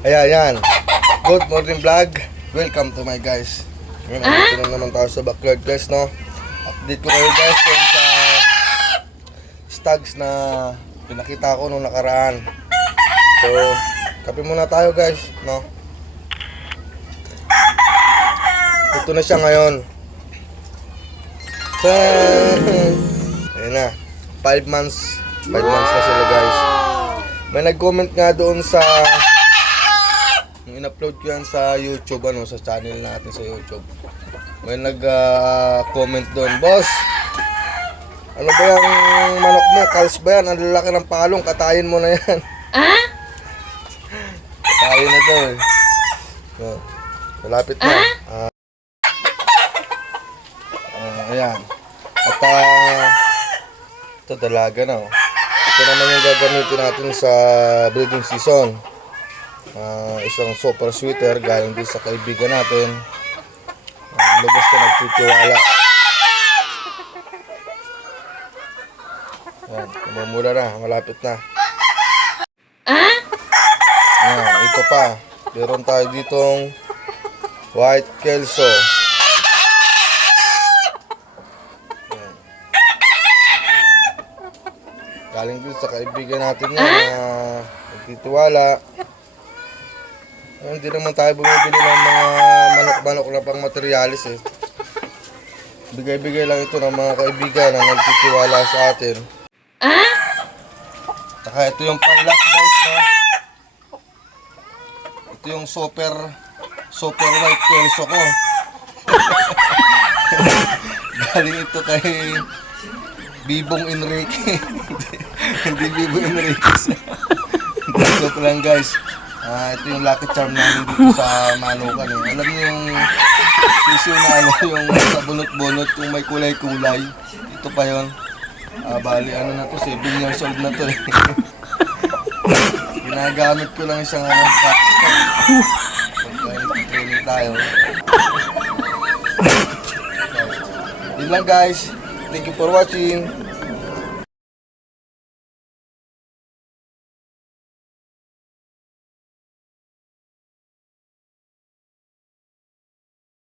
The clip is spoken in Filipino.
Ayan. Good morning vlog. Welcome to my guys. Ngayon, andito na naman tayo sa backyard guys, no? Update ko kayo guys kung sa stags na pinakita ko nung nakaraan. So, kape muna tayo guys, no? Ito na siya ngayon. Ayan na. 5 months na sila guys. May nag-comment nga doon sa in-upload ko yan sa YouTube, sa channel natin sa YouTube. May nag-comment doon, boss, ano ba yung manok mo? Kals ba yan? Ang lalaki ng palong, katayin mo na yan. Katayin na daw eh. So, malapit na. Ayan. At ito dalaga na. Ito naman yung gagamitin natin sa breeding season. Isang super sweeter galing din sa kaibigan natin. Lubos na nagtitiwala. Ayan, namumula na, malapit na. Ayan, ito pa. Meron tayo ditong white kelso. Ayan. Galing din sa kaibigan natin yan na nagtitiwala. Hindi naman tayo bumibili ng mga manok-manok na pang materialis eh. Bigay-bigay lang ito ng mga kaibigan na nagtitiwala sa atin. Saka ito yung pang-last guys, no? Ito yung super white kelso ko. Galing ito kay Bibong Enrique. Hindi Bibong Enrique. Joke lang guys. Ito yung lucky charm namin dito sa Manukan eh. Alam niyo yung sisiw na yung sa bunot-bunot, yung may kulay-kulay. Ito pa yun. Bali na to, 7 years old na to eh. Ginagamit ko lang isang practice. Training tayo. Yun lang guys. Thank you for watching.